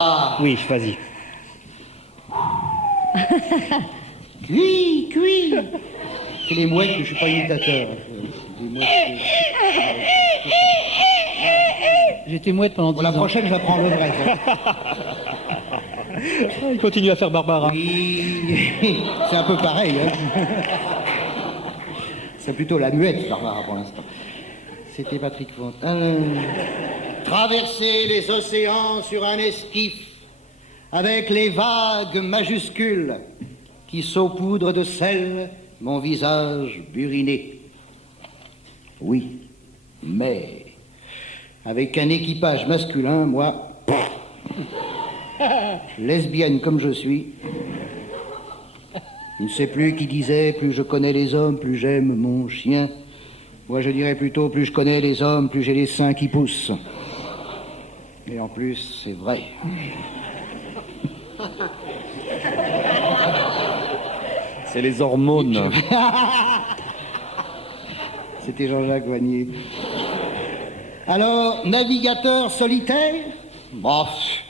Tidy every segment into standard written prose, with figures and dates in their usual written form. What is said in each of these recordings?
Ah. Oui, vas-y. Cuit. C'est les mouettes, je ne suis pas imitateur. Les mouettes, J'étais mouette pendant 10 pour la ans. prochaine, j'apprends le vrai. Il continue à faire Barbara. Oui, c'est un peu pareil. Hein. C'est plutôt la muette, Barbara, pour l'instant. C'était Patrick Fontaine. Traverser les océans sur un esquif, avec les vagues majuscules qui saupoudrent de sel mon visage buriné. Oui, mais avec un équipage masculin, moi, lesbienne comme je suis, je ne sais plus qui disait, plus je connais les hommes, plus j'aime mon chien. Moi, je dirais plutôt, plus je connais les hommes, plus j'ai les seins qui poussent. Et en plus, c'est vrai. C'est les hormones. C'était Jean-Jacques Vanier. Alors, navigateur solitaire? Bof.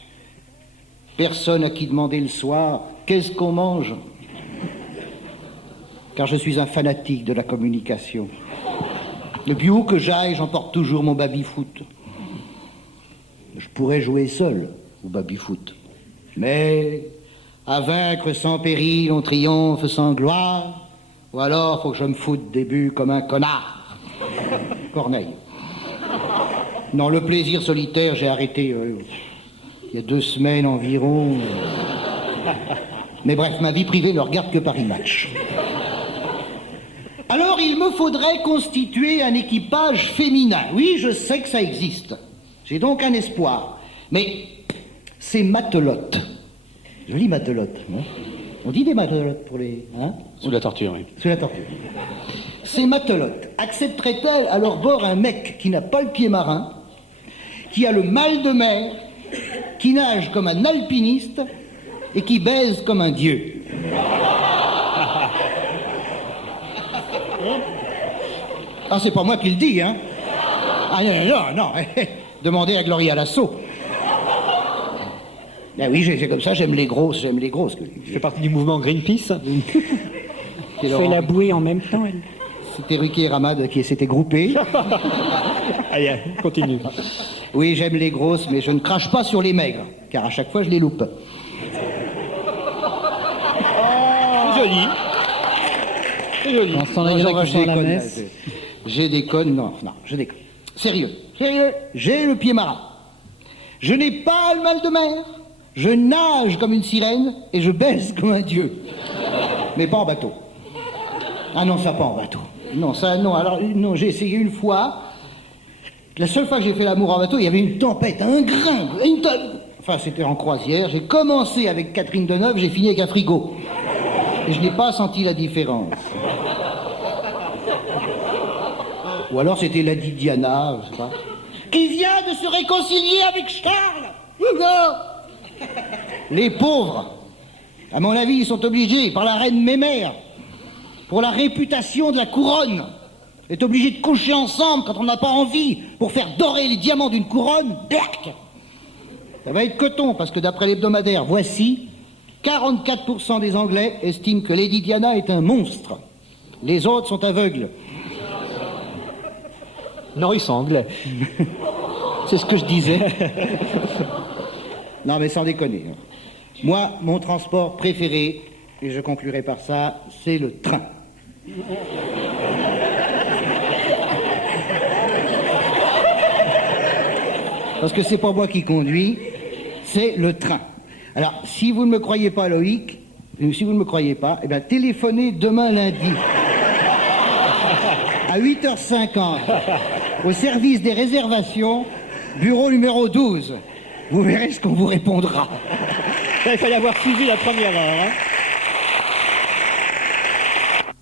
Personne à qui demander le soir, qu'est-ce qu'on mange? Car je suis un fanatique de la communication. Le plus haut que j'aille, j'emporte toujours mon baby-foot. Je pourrais jouer seul au baby-foot. Mais à vaincre sans péril, on triomphe sans gloire. Ou alors, faut que je me foute des buts comme un connard. Corneille. Non, le plaisir solitaire, j'ai arrêté il y a 2 semaines environ. Mais bref, ma vie privée ne regarde que Paris Match. Alors, il me faudrait constituer un équipage féminin. Oui, je sais que ça existe. J'ai donc un espoir. Mais ces matelotes, jolies matelotes, hein, on dit des matelotes pour les... Hein, Sous la torture, oui. sous la torture. Ces matelotes accepteraient-elles à leur bord un mec qui n'a pas le pied marin, qui a le mal de mer, qui nage comme un alpiniste et qui baise comme un dieu? Ah, c'est pas moi qui le dis, hein. Ah non. Demandez à Gloria Lasso. Ah oui, c'est comme ça, j'aime les grosses. Tu fais partie du mouvement Greenpeace. C'est Fait la bouée en même temps, elle. C'était Ruquier et Ramad qui s'étaient groupés. Allez, continue. Oui, j'aime les grosses, mais je ne crache pas sur les maigres, car à chaque fois, je les loupe. C'est joli. C'est joli. On sent les gens qui font la messe. Je déconne, non, je déconne. Sérieux, j'ai le pied marin. Je n'ai pas le mal de mer. Je nage comme une sirène et je baise comme un dieu. Mais pas en bateau. Ah non, ça pas en bateau. Non, ça, non. Alors, non, j'ai essayé une fois. La seule fois que j'ai fait l'amour en bateau, il y avait une tempête, un grain, enfin, c'était en croisière. J'ai commencé avec Catherine Deneuve, j'ai fini avec un frigo. Et je n'ai pas senti la différence. Ou alors c'était Lady Diana, je sais pas, qui vient de se réconcilier avec Charles. Les pauvres, à mon avis, ils sont obligés, par la reine mémère, pour la réputation de la couronne, est obligés de coucher ensemble quand on n'a pas envie, pour faire dorer les diamants d'une couronne. Berk. Ça va être coton, parce que d'après l'hebdomadaire Voici, 44% des Anglais estiment que Lady Diana est un monstre. Les autres sont aveugles. Non, ils sont anglais. C'est ce que je disais. Non, mais sans déconner. Moi, mon transport préféré, et je conclurai par ça, c'est le train. Parce que c'est pas moi qui conduis, c'est le train. Alors, si vous ne me croyez pas, Loïc, si vous ne me croyez pas, eh bien, téléphonez demain lundi à 8h50 au service des réservations, bureau numéro 12. Vous verrez ce qu'on vous répondra. Ça, il fallait avoir suivi la première heure. Hein.